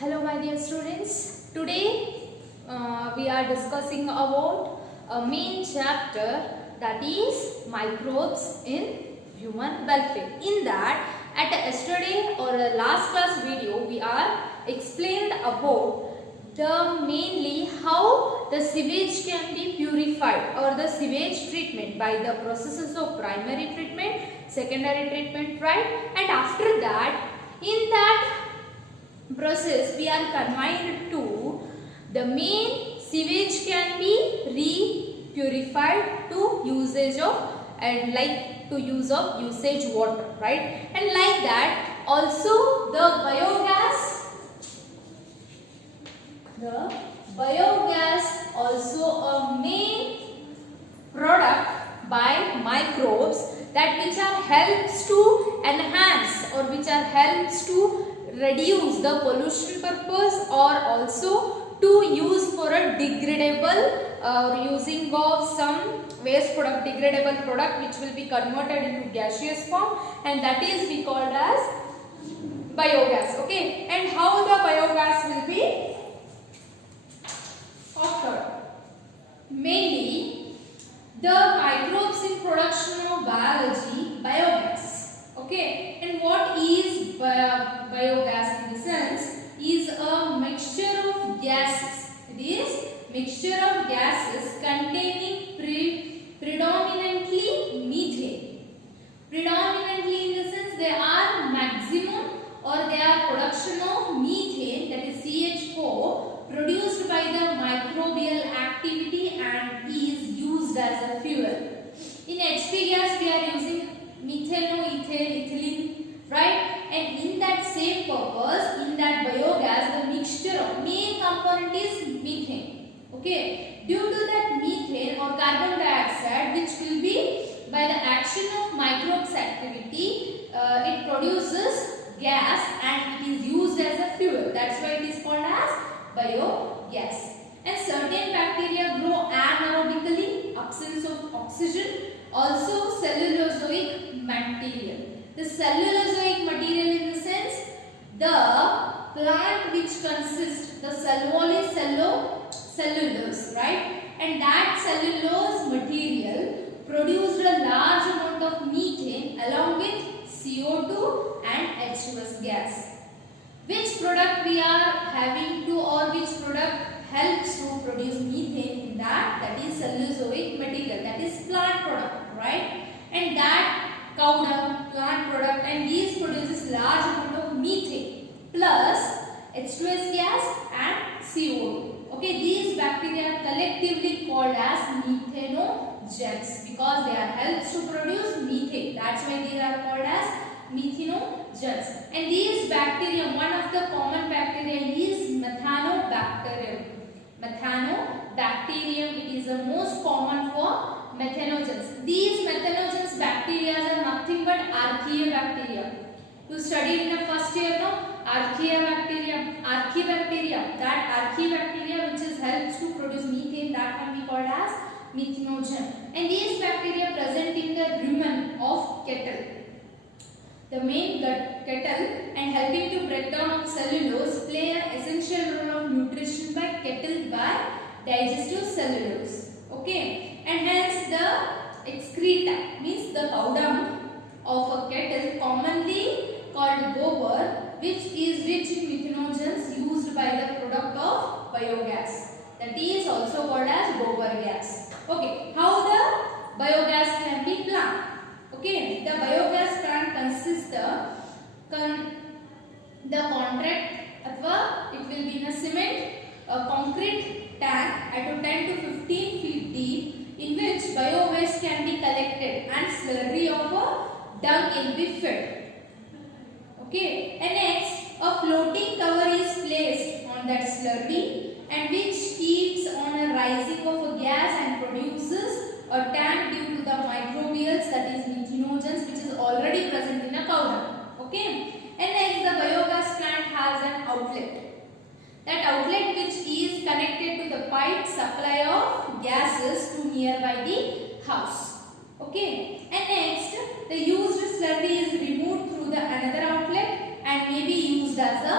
Hello my dear students, today we are discussing about a main chapter, that is microbes in human welfare. In that, at yesterday or last class video, we are explained about the mainly how the sewage can be purified or the sewage treatment by the processes of primary treatment, secondary treatment, right? And after that, in that process we are confined to the main sewage can be re-purified to usage of and like to use of usage water, right? And like that also the biogas also a main product by microbes that which are helps to enhance or which are helps to reduce the pollution purpose or also to use for a degradable using of some waste product, degradable product which will be converted into gaseous form, and that is we called as biogas. Okay, and how the biogas will be occurred? Mainly the microbes in production of biology, biogas. Okay, and what is biogas in the sense is a mixture of gases. It is mixture of gases containing predominantly methane. Predominantly in the sense they are maximum or they are production of methane, that is CH4, produced by the microbial activity and is used as a fuel. In HP gas we are using methano, ethane, ethylene, right? And in that same purpose, in that biogas, the mixture of main component is methane. Okay, due to that methane or carbon dioxide, which will be by the action of microbes activity, it produces gas and it is used as a fuel. That's why it is called as biogas. And certain bacteria grow anaerobically, absence of oxygen, also cellulosic material. The cellulosic material in the sense the plant which consists the cellulose, right? And that cellulose material produced a large amount of methane along with CO2 and H2S gas. Which product we are having to or which product helps to produce methane in that? That is cellulosic material, that is plant product, right? And that cow dung, plant product, and these produces large amount of methane plus H2S gas and CO2. Okay, these bacteria are collectively called as methanogens because they are helps to produce methane. That's why they are called as methanogens. And these bacteria, one of the common bacteria is methanobacterium. Methanobacterium, it is the most common for methanogens. These methanogens bacteria are nothing but archaeobacteria. You studied in the first year, no? Archaeobacteria. That archaeobacteria which is helps to produce methane, that can be called as methanogen. And these bacteria present in the rumen of cattle, the main gut cattle, and helping to break down of cellulose, play an essential role of nutrition by cattle by digestive cellulose. Okay, and hence the excreta means the cow dung of a cattle, commonly called gobar, which is rich in methanogens used by the product of biogas. That is also called as gobar gas. Okay, how the biogas can be plant? Okay, the biogas plant consists the contract अथवा it will be in a cement, a concrete tank at 10 to 15 feet deep, in which bio-waste can be collected and slurry of a dung will be fed. Okay, and next a floating cover is placed on that slurry and which keeps on a rising of a gas and produces a tank due to the microbials, that is methanogens, which is already present in a cow dung. Okay, and next the biogas plant has an outlet. That outlet which is connected to the pipe supply of gases to nearby the house. Okay, and next the used slurry is removed through the another outlet and may be used as a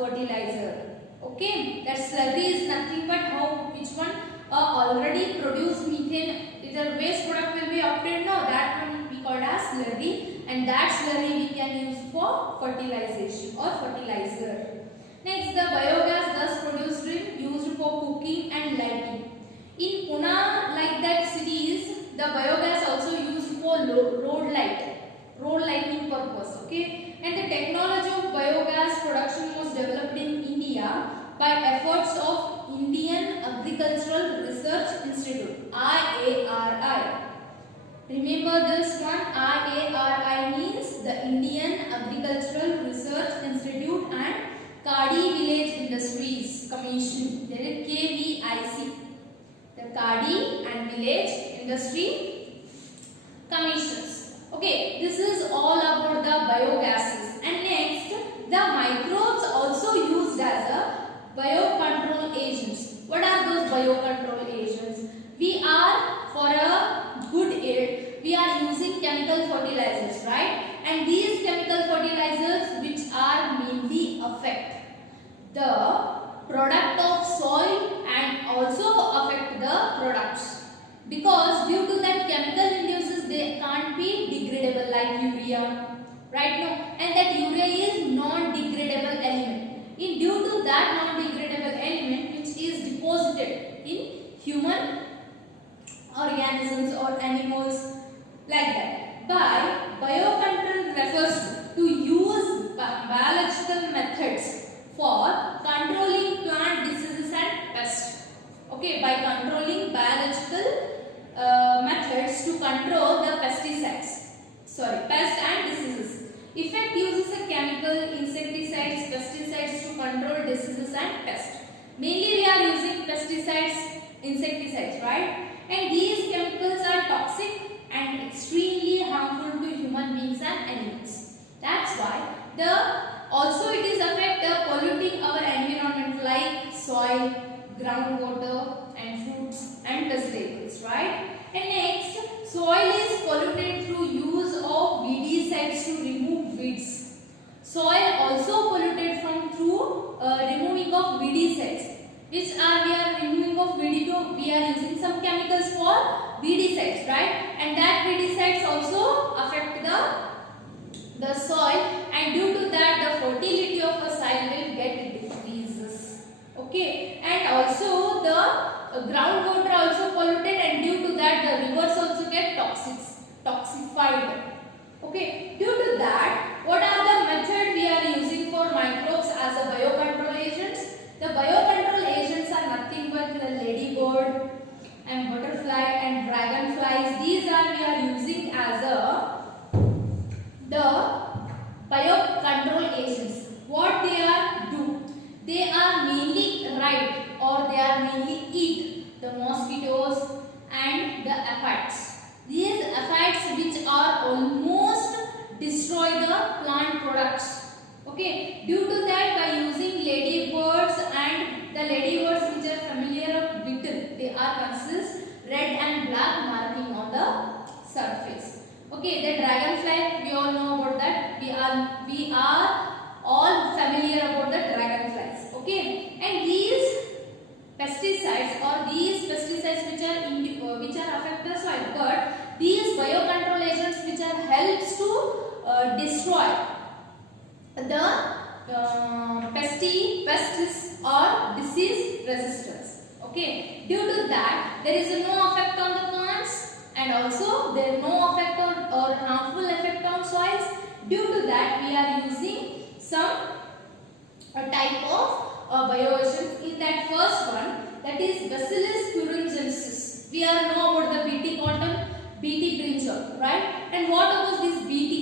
fertilizer. Okay, that slurry is nothing but which one already produced methane, either waste product will be obtained now, that one we called as slurry, and that slurry we can use for fertilization or fertilizer. Next, the biogas thus produced is used for cooking and lighting. In Pune, like that cities, the biogas also used for road lighting purpose. Okay, and the technology of biogas production was developed in India by efforts of Indian Agricultural Research Institute, IARI. Remember this one, IARI means the Indian Agricultural Research Institute and Kadi Village Industries Commission. There is KVIC. The Kadi and Village Industry Commissions. Okay, this is all about the biogases. And next, the microbes also used as a biocontrol agents. What are those biocontrol agents? We are, for a good yield, we are using chemical fertilizers, right? And these chemical fertilizers which are mainly affect the product of soil and also affect the products, because due to that chemical induces they can't be degradable like urea, right? No, and that urea is non-degradable element. Due to that non-degradable element which is deposited in human organisms or animals, like that. By biocontrol refers to use biological methods for controlling plant diseases and pests. Okay, by controlling biological methods to control the pest and diseases. Effect uses a chemical, insecticides, pesticides to control diseases and pests. Mainly we are using pesticides, insecticides, right? And these chemicals are toxic and extremely harmful to human beings and animals. That's why also it is polluting our environment like soil, groundwater and fruits and vegetables, right? And next, soil is polluted through use of weedicides to remove weeds. Soil also polluted through removing of weedicides. Which are we are removing of weedicide? We are using some chemicals for weedicides, right? And that weedicides also affect the soil, and due to that the fertility of the soil will get decreases. Okay, and also the groundwater also polluted, and due to that the rivers also get toxified. Okay, due to that, what are the methods we are using for microbes as a biocontrol agents? The biocontrol agents are nothing but the ladybird and butterfly and dragonflies. These are we are using as the biocontrol agents. What they are do? They are mainly or they are mainly eat the mosquitoes and the aphids. These aphids which are almost destroy the plant products. Okay, due to that by using ladybirds, and the ladybirds which are familiar of beetle, they are consist red and black marking on the surface. Okay, the dragonfly we all know about that. We are all familiar about the dragonflies. Okay, and these pesticides which are affect the soil, but these biocontrol agents which are helps to destroy the pests or disease resistance. Okay, due to that there is no effect on the plants, and also there is no effect on or harmful effect on soils. Due to that we are using some type of bioagents. In that first one, that is Bacillus thuringiensis. We are know about the BT cotton, BT brinjal, right? And what about this BT?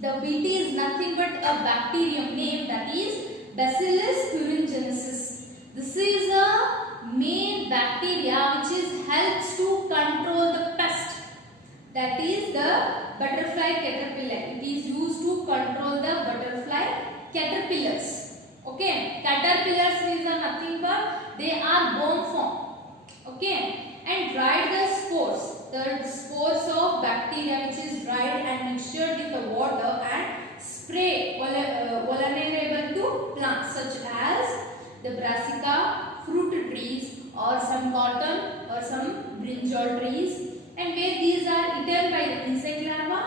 The BT is nothing but a bacterium name, that is Bacillus thuringiensis. This is a main bacteria which helps to control the pest. That is the butterfly caterpillar. It is used to control the butterfly caterpillars. Okay, caterpillars is nothing but they are bone form. Okay, and dried the spores. The spores of bacteria which is dried and mixtured with the water and spray vulnerable to plants such as the brassica, fruit trees, or some cotton or some brinjal trees, and where these are eaten by the insect larva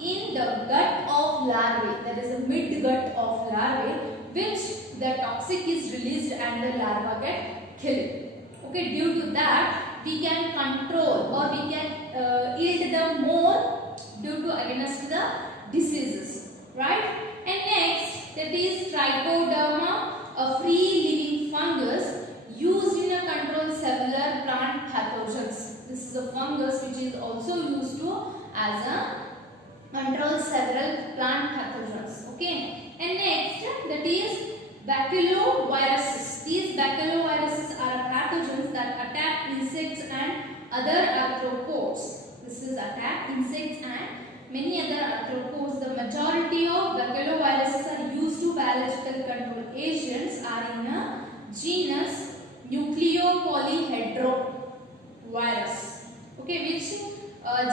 in the gut of larvae, that is the mid gut of larvae, which the toxic is released and the larva get killed. Okay, due to that we can control or we can yield the more due to against the diseases, right? And next, that is Trichoderma, a free living fungus used in a control several plant pathogens. This is a fungus which is also used to as a control several plant pathogens. Okay, and next, that is Baculoviruses. These baculoviruses are pathogens that attack insects and other arthropods. This is attack insects and many other arthropods. The majority of baculoviruses are used to biological control agents are in a genus Nucleopolyhedrovirus. Okay, which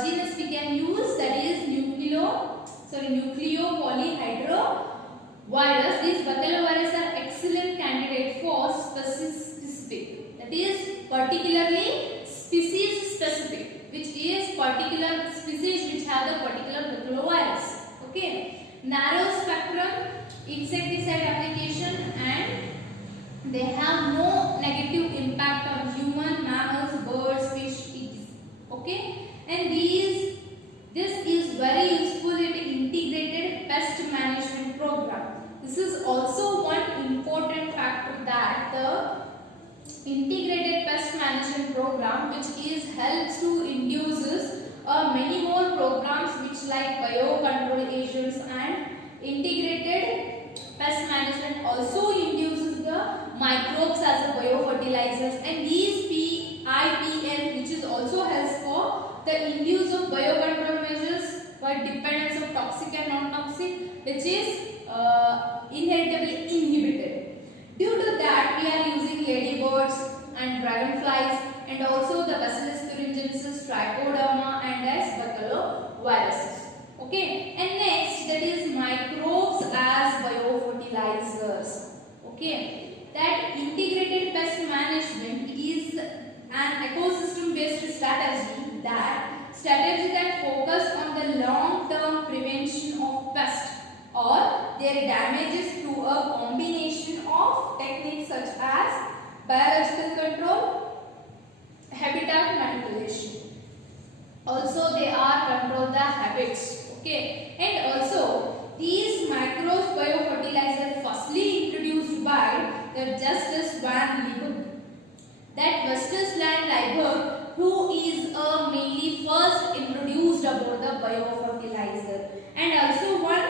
genus we can use, that is Nucleopolyhedrovirus. These baculovirus are excellent candidate for specific, that is particularly species specific, which is particular species which have the particular baculovirus. Okay, narrow spectrum insecticide application, and they have no negative impact on human, mammals, birds, fish, eggs. Okay, and this is very useful in integrated pest management program. This is also one important factor, that the integrated pest management program, which is helps to induces many more programs which like biocontrol agents, and integrated pest management also induces the microbes as a biofertilizers, and these PIPM, which is also helps for the induce of biocontrol measures for dependence of toxic and non-toxic, which is inheritably inhibited. Due to that, we are using ladybirds and dragonflies, and also the Bacillus thuringiensis, Trichoderma, and as baculoviruses. Okay, and next, that is microbes as biofertilizers. Okay, that integrated pest management is an ecosystem based strategy that focus on the long term prevention of pests or their damages through a combination of techniques such as biological control, habitat manipulation. Also, they are control the habits. Okay, and also these microbes biofertilizer firstly introduced by the Justus van Liebig. That Justus van Liebig, who is mainly first introduced about the biofertilizer, and also one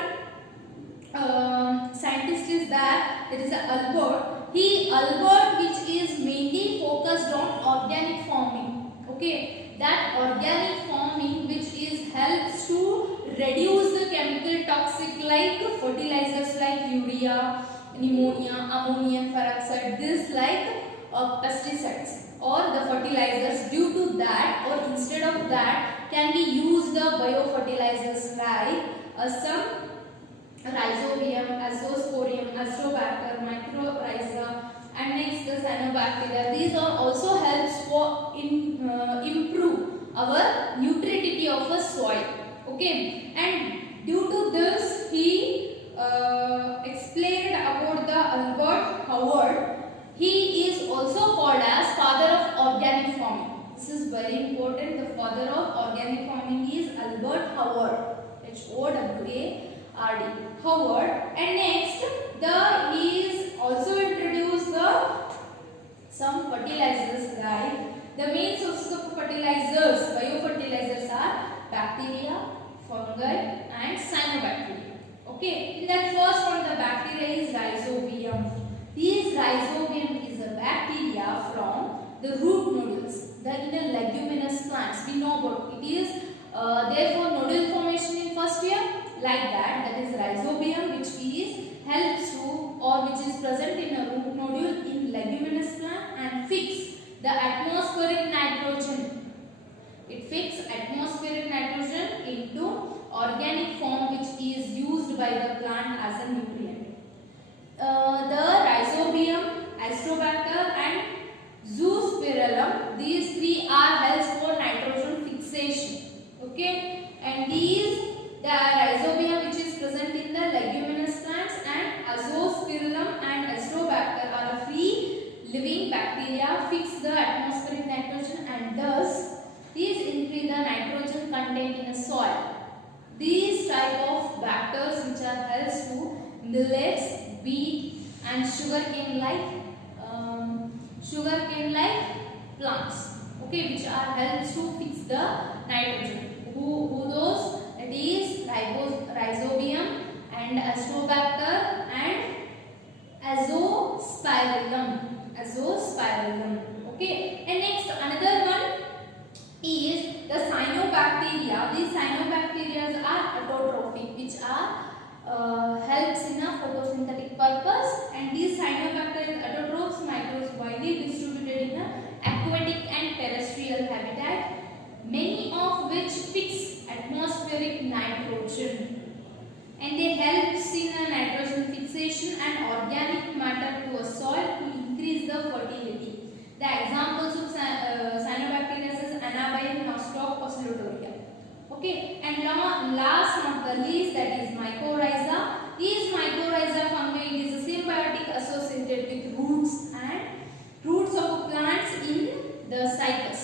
scientist is that it is Albert, which is mainly focused on organic farming. Okay, that organic farming which is helps to reduce the chemical toxic like fertilizers like urea, pneumonia, ammonium peroxide, this like pesticides or the fertilizers. Due to that, or instead of that, can we use the biofertilizers like some Rhizobium, Azosporium, Astrobacter, Mycorrhiza, and next the Cyanobacteria. These are also helps for improve our nutritivity of a soil. Okay, and due to this he explained about the Albert Howard. He is also called as father of organic farming. This is very important. The father of organic farming is Albert Howard. Howard. Howard. And next, he is also introduced some fertilizers like the main sources of fertilizers, biofertilizers are bacteria, fungi, and cyanobacteria. Okay, in that first one, the bacteria is Rhizobium. This Rhizobium is a bacteria from the root nodules, in a leguminous plants. We know about it is therefore nodule formation in first year like that. That is Rhizobium, which is helps to or which is present in a root nodule in leguminous plant and fix the atmospheric nitrogen. It fixes atmospheric nitrogen into organic form, which is used by the plant as a nutrient. The sugarcane like plants, okay, which are helps to fix the nitrogen. Who those? That is rhizobium and Astrobacter and Azospirillum. Okay, and next another one is the cyanobacteria. These cyanobacteria are autotrophic, which are helps in a photosynthetic purpose, and these cyanobacteria autotrophs microbes widely distributed in the aquatic and terrestrial habitat, many of which fix atmospheric nitrogen, and they helps in a nitrogen fixation and organic matter to a soil to increase the fertility. The examples of cyanobacteria is Anabaeum, Nostoc, Oscillatoria. Okay, and last not the least, that is mycorrhiza. These mycorrhiza fungi is a symbiotic associated with roots of plants in the cycas.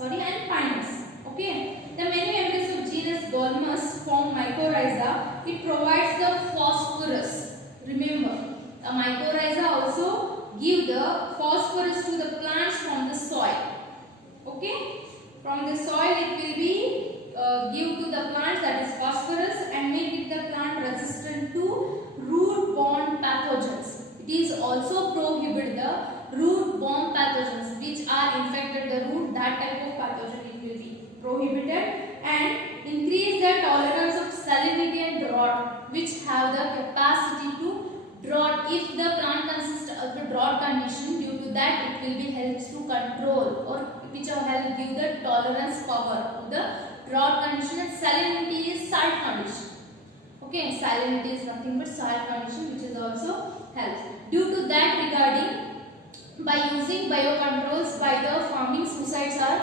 And pinus. Okay, the many members of genus Dolmus form mycorrhiza. It provides the phosphorus. Remember, the mycorrhiza also give the phosphorus to the plants from the soil. Okay, from the soil it will be give to the plants, that is phosphorus, and make it the plant resistant to root-borne pathogens. It is also prohibit the root-borne pathogens which are infected the root. That type of pathogen it will be prohibited, and increase the tolerance of salinity and drought, which have the capacity to drought. If the plant consists of the drought condition, due to that it will be helps to control, or which will help give the tolerance power of the drought condition. And salinity is salt condition. Okay, salinity is nothing but salt condition, which is also helps. Due to that, regarding by using biocontrols by the farming, suicides are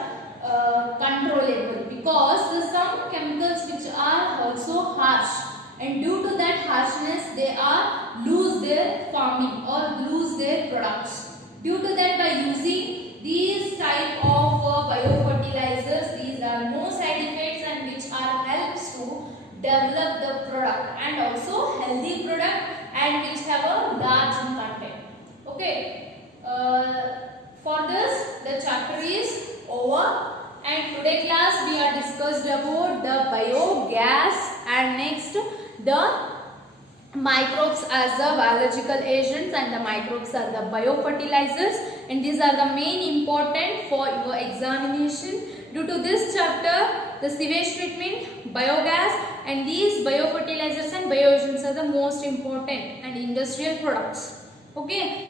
controllable, because some chemicals which are also harsh, and due to that harshness they are lose their farming or lose their products. Due to that, by using these type of biofertilizers, these are no side effects and which are helps to develop the product, and also healthy product, and which have a large in content. Okay, for this the chapter is over, and today class we are discussed about the biogas, and next the microbes as the biological agents, and the microbes are the biofertilizers, and these are the main important for your examination. Due to this chapter, the sewage treatment, biogas, and these biofertilizers and bioagents are the most important and industrial products. Okay,